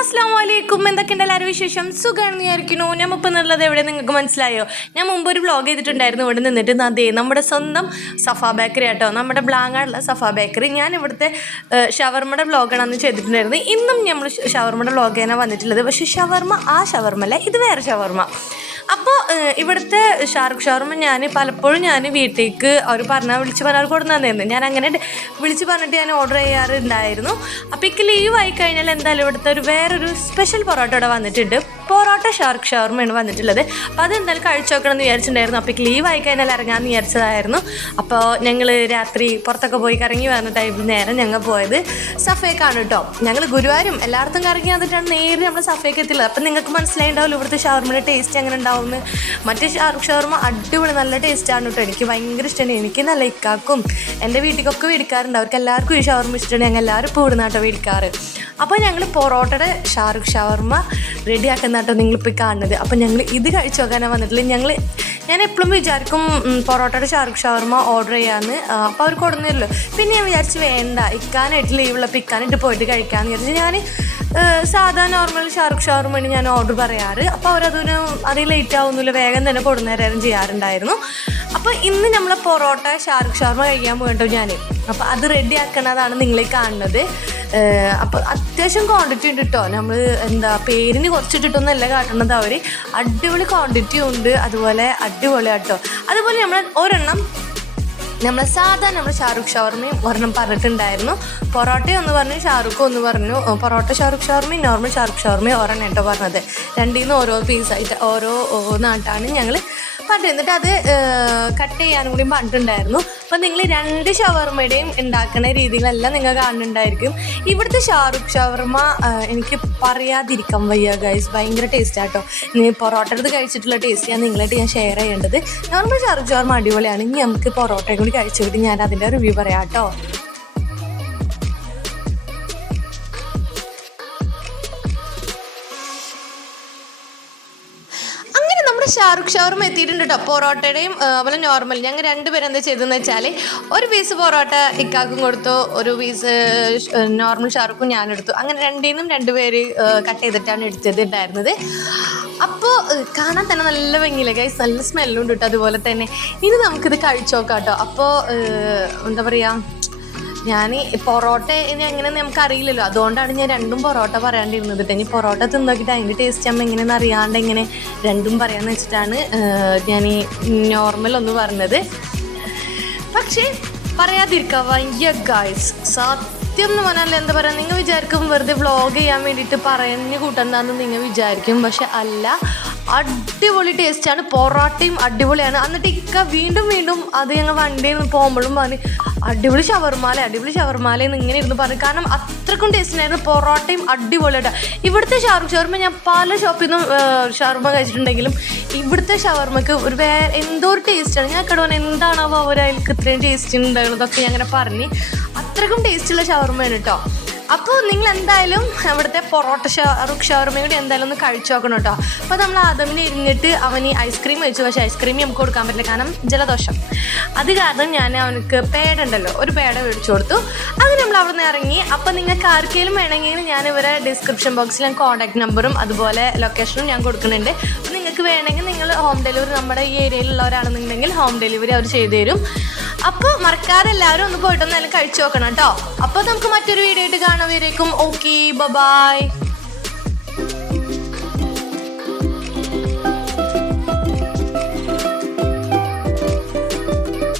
അസ്സലാമലൈക്കും. എന്തൊക്കെയുണ്ട് എല്ലാവരും വിശേഷം? സുഖമാണെന്ന് വിചാരിക്കുന്നു. ഞാൻ ഇപ്പം എന്നുള്ളത് എവിടെ നിങ്ങൾക്ക് മനസ്സിലായോ? ഞാൻ മുമ്പ് ഒരു വ്ളോഗ് ചെയ്തിട്ടുണ്ടായിരുന്നു ഇവിടെ നിന്നിട്ട്. അതേ നമ്മുടെ സ്വന്തം സഫ ബേക്കറി ആട്ടോ, നമ്മുടെ ബ്ലാങ്ങാടുള്ള സഫ ബേക്കറി. ഞാൻ ഇവിടുത്തെ ഷവർമ്മയുടെ വ്ളോഗാണ് അന്ന് ചെയ്തിട്ടുണ്ടായിരുന്നത്. ഇന്നും നമ്മൾ ഷവർമ്മയുടെ വ്ളോഗ് ചെയ്യാനാണ് വന്നിട്ടുള്ളത്. പക്ഷേ ഷവർമ്മ ആ ഷവർമ്മ അല്ല, ഇത് വേറെ ഷവർമ്മ. അപ്പോൾ ഇവിടുത്തെ ഷാറുഖ് ഷവർമ്മ ഞാൻ പലപ്പോഴും വീട്ടിലേക്ക് അവർ വിളിച്ച് പറഞ്ഞാൽ കൊടുത്തു തന്നിരുന്നു. ഞാൻ അങ്ങനെ വിളിച്ച് പറഞ്ഞിട്ട് ഞാൻ ഓർഡർ ചെയ്യാറുണ്ടായിരുന്നു. അപ്പോൾ എനിക്ക് ലീവ് ആയി കഴിഞ്ഞാൽ എന്തായാലും ഇവിടുത്തെ വേറൊരു സ്പെഷ്യൽ പൊറോട്ട ഇവിടെ വന്നിട്ടുണ്ട്. പൊറോട്ട ഷാറുഖ് ഷവർമ്മയാണ് വന്നിട്ടുള്ളത്. അപ്പോൾ അതെന്തായാലും കഴിച്ചു നോക്കണമെന്ന് വിചാരിച്ചിട്ടുണ്ടായിരുന്നു. അപ്പോൾ ലീവ് ആയി കഴിഞ്ഞാൽ ഇറങ്ങാമെന്ന് വിചാരിച്ചതായിരുന്നു. അപ്പോൾ ഞങ്ങൾ രാത്രി പുറത്തൊക്കെ പോയി കറങ്ങി വരുന്ന ടൈമിൽ നേരം ഞങ്ങൾ പോയത് സഫേക്കാണ് കേട്ടോ. ഞങ്ങൾ ഗുരുവായൂരും എല്ലായിടത്തും കറങ്ങി വന്നിട്ടാണ് നേരെ നമ്മൾ സഫേക്ക് എത്തിയുള്ളത്. അപ്പം നിങ്ങൾക്ക് മനസ്സിലായിട്ടുണ്ടാവില്ല ഇവിടുത്തെ ഷവർമ്മയുടെ ടേസ്റ്റ് എങ്ങനെ ഉണ്ടാവും. മറ്റേ ഷാറുഖ് ഷവർമ്മ അടിപൊളി നല്ല ടേസ്റ്റാണ് കേട്ടോ. എനിക്ക് ഭയങ്കര ഇഷ്ടമാണ്. എനിക്ക് നല്ല ഇക്കാക്കും എൻ്റെ വീട്ടിലേക്കൊക്കെ മേടിക്കാറുണ്ട്. അവർക്ക് എല്ലാവർക്കും ഈ ഷവർമ്മ ഇഷ്ടമാണ്. ഞങ്ങൾ എല്ലാവരും ഇപ്പോൾ ഇവിടുന്ന് കേട്ടോ മേടിക്കാറ്. അപ്പോൾ ഞങ്ങൾ പൊറോട്ടയുടെ ഷാറുഖ് ഷവർമ്മ റെഡിയാക്കുന്ന കേട്ടോ നിങ്ങളിപ്പോൾ കാണുന്നത്. അപ്പോൾ ഞങ്ങൾ ഇത് കഴിച്ചു നോക്കാനാണ് വന്നിട്ടുള്ളത്. ഞാൻ എപ്പോഴും വിചാരിക്കും പൊറോട്ടയുടെ ഷാറുഖ് ഷവർമ്മ ഓർഡർ ചെയ്യാമെന്ന്. അപ്പോൾ അവർ കൊടുന്നില്ലല്ലോ. പിന്നെ ഞാൻ വിചാരിച്ച് വേണ്ട, ഇക്കാനായിട്ട് ലീവുള്ളപ്പോൾ ഇക്കാനായിട്ട് പോയിട്ട് കഴിക്കാമെന്ന് വിചാരിച്ചു ഞാൻ സാധാ നോർമൽ ഷാറുഖ് ഷവർമ്മയാണ് ഞാൻ ഓർഡർ പറയാറ്. അപ്പോൾ അത് ലേറ്റ് ആവുന്നില്ല, വേഗം തന്നെ കൊടുന്നേരം ചെയ്യാറുണ്ടായിരുന്നു. അപ്പോൾ ഇന്ന് നമ്മൾ പൊറോട്ട ഷാറുഖ് ഷവർമ്മ കഴിക്കാൻ പോയിട്ടോ ഞാൻ. അപ്പോൾ അത് റെഡി ആക്കണതാണ് നിങ്ങളീ കാണുന്നത്. അപ്പോൾ അത്യാവശ്യം ക്വാണ്ടിറ്റി ഉണ്ട് കേട്ടോ. നമ്മൾ പേരിന് കുറച്ചിട്ടിട്ടൊന്നല്ല കാട്ടുന്നത്. അവർ അടിപൊളി ക്വാണ്ടിറ്റി ഉണ്ട്, അതുപോലെ അടിപൊളി കേട്ടോ. അതുപോലെ നമ്മൾ ഷാറുഖ് ഷവർമ്മയും ഒരെണ്ണം പറഞ്ഞിട്ടുണ്ടായിരുന്നു. പൊറോട്ടയും ഒന്ന് പറഞ്ഞു, ഷാറുഖും ഒന്ന് പറഞ്ഞു. പൊറോട്ട ഷാറുഖ് ഷവർമ്മയും നോർമൽ ഷാറുഖ് ഷവർമ്മയും ഒരെണ്ണം കേട്ടോ പറഞ്ഞത്. രണ്ടിൽ ഓരോ പീസായിട്ട് ഓരോ നാട്ടാണ് ഞങ്ങൾ പറഞ്ഞിട്ട്. എന്നിട്ട് അത് കട്ട് ചെയ്യാനും കൂടി പറഞ്ഞിട്ടുണ്ടായിരുന്നു. അപ്പം നിങ്ങൾ രണ്ട് ഷവർമ്മയുടെയും ഉണ്ടാക്കുന്ന രീതികളെല്ലാം നിങ്ങൾ കാണുന്നുണ്ടായിരിക്കും. ഇവിടുത്തെ ഷാറുഖ് ഷവർമ്മ എനിക്ക് പറയാതിരിക്കാൻ വയ്യ ഗൈസ്, ഭയങ്കര ടേസ്റ്റാട്ടോ. ഇനി പൊറോട്ടയുടെ കഴിച്ചിട്ടുള്ള ടേസ്റ്റ് നിങ്ങളായിട്ട് ഞാൻ ഷെയർ ചെയ്യേണ്ടത്. നോർമൽ ഷാറുഖ് ഷവർമ്മ അടിപൊളിയാണ്. ഇനി നമുക്ക് പൊറോട്ടയും കൂടി കഴിച്ചിട്ട് ഞാൻ അതിൻ്റെ റിവ്യൂ പറയാം കേട്ടോ. ഷാറുഖ് ഷവർമ്മ എത്തിയിട്ടുണ്ട് കേട്ടോ. പൊറോട്ടയുടെയും അതുപോലെ നോർമൽ ഞങ്ങൾ രണ്ടുപേരും എന്താ ചെയ്തതെന്ന് വെച്ചാൽ ഒരു പീസ് പൊറോട്ട ഇക്കാക്കും കൊടുത്തു, ഒരു പീസ് നോർമൽ ഷാറുഖും ഞാനെടുത്തു. അങ്ങനെ രണ്ടുപേര് കട്ട് ചെയ്തിട്ടാണ് എടുത്തിട്ടുണ്ടായിരുന്നത്. അപ്പോൾ കാണാൻ തന്നെ നല്ല ഭംഗിയില്ലേ ഗൈസ്, നല്ല സ്മെല്ലും ഉണ്ട് കേട്ടോ. അതുപോലെ തന്നെ ഇനി നമുക്കിത് കഴിച്ചു നോക്കാം കേട്ടോ. അപ്പോൾ എന്താ പറയുക, ഞാൻ പൊറോട്ട ഇനി എങ്ങനെയെന്ന് നമുക്കറിയില്ലല്ലോ, അതുകൊണ്ടാണ് ഞാൻ രണ്ടും പൊറോട്ട പറയാണ്ടിരുന്നത് കേട്ടോ. ഇനി പൊറോട്ട തിന്നോക്കിയിട്ട് അതിൻ്റെ ടേസ്റ്റ് ആകുമ്പോൾ എങ്ങനെയെന്ന് അറിയാണ്ട് എങ്ങനെ രണ്ടും പറയാമെന്ന് വെച്ചിട്ടാണ് ഞാൻ ഈ നോർമൽ ഒന്ന് പറഞ്ഞത്. പക്ഷേ പറയാതിരിക്കുക വയ്യ ഗൈസ്, സത്യം എന്ന് പറഞ്ഞാൽ എന്താ പറയുക, നിങ്ങൾ വിചാരിക്കും വെറുതെ വ്ളോഗ് ചെയ്യാൻ വേണ്ടിയിട്ട് പറഞ്ഞു കൂട്ടണ്ടെന്ന് നിങ്ങൾ വിചാരിക്കും. പക്ഷെ അല്ല, അടിപൊളി ടേസ്റ്റാണ്. പൊറോട്ടയും അടിപൊളിയാണ്. എന്നിട്ട് ഇക്ക വീണ്ടും അത് ഞങ്ങൾ വണ്ടിയിൽ നിന്ന് പോകുമ്പോഴും പറഞ്ഞ് അടിപൊളി ഷവർമാലയെന്ന് ഇങ്ങനെ ഇരുന്ന് പറഞ്ഞു. കാരണം അത്രക്കും ടേസ്റ്റിനായിരുന്നു. പൊറോട്ടയും അടിപൊളിയായിട്ട്. ഇവിടുത്തെ ഷാറുഖ് ഷവർമ്മ ഞാൻ പല ഷോപ്പിൽ നിന്നും ഷവർമ്മ കഴിച്ചിട്ടുണ്ടെങ്കിലും ഇവിടുത്തെ ഷവർമ്മക്ക് എന്തോ ഒരു ടേസ്റ്റാണ്. ഞാൻ കടുവാൻ എന്താണാവോ അവർക്ക് ഇത്രയും ടേസ്റ്റ് ഉണ്ടാകുന്നതൊക്കെ ഞാൻ അങ്ങനെ പറഞ്ഞ് അത്രക്കും ടേസ്റ്റുള്ള ഷവർമ്മയാണ് കേട്ടോ. അപ്പോൾ നിങ്ങൾ എന്തായാലും ഇവിടുത്തെ പൊറോട്ട ഷാറുഖ് ഷവർമ്മയും കൂടി എന്തായാലും ഒന്ന് കഴിച്ചു നോക്കണം കേട്ടോ. അപ്പോൾ നമ്മൾ ആദമിന് ഇരുന്നിട്ട് അവന് ഐസ്ക്രീം കഴിച്ചു. പക്ഷേ ഐസ്ക്രീം നമുക്ക് കൊടുക്കാൻ പറ്റില്ല, കാരണം ജലദോഷം. അത് കാരണം ഞാൻ അവനക്ക് പേടുണ്ടല്ലോ, ഒരു പേട മേടിച്ചു കൊടുത്തു. അങ്ങനെ നമ്മൾ അവിടെ നിന്ന് ഇറങ്ങി. അപ്പോൾ നിങ്ങൾക്ക് ആർക്കെങ്കിലും വേണമെങ്കിൽ ഞാൻ ഇവരെ ഡിസ്ക്രിപ്ഷൻ ബോക്സിൽ ഞാൻ കോൺടാക്ട് നമ്പറും അതുപോലെ ലൊക്കേഷനും ഞാൻ കൊടുക്കുന്നുണ്ട്. അപ്പോൾ നിങ്ങൾക്ക് വേണമെങ്കിൽ നിങ്ങൾ ഹോം ഡെലിവറി നമ്മുടെ ഈ ഏരിയയിലുള്ളവരാണെന്നുണ്ടെങ്കിൽ ഹോം ഡെലിവറി അവർ ചെയ്തു തരും. അപ്പോൾ മറക്കാതെ എല്ലാവരും ഒന്ന് പോയിട്ടൊന്നെല്ലാം കഴിച്ചു നോക്കണം കേട്ടോ. അപ്പോൾ നമുക്ക് മറ്റൊരു വീഡിയോ ആയിട്ട് കാണാൻ വരേക്കും. Okay, by.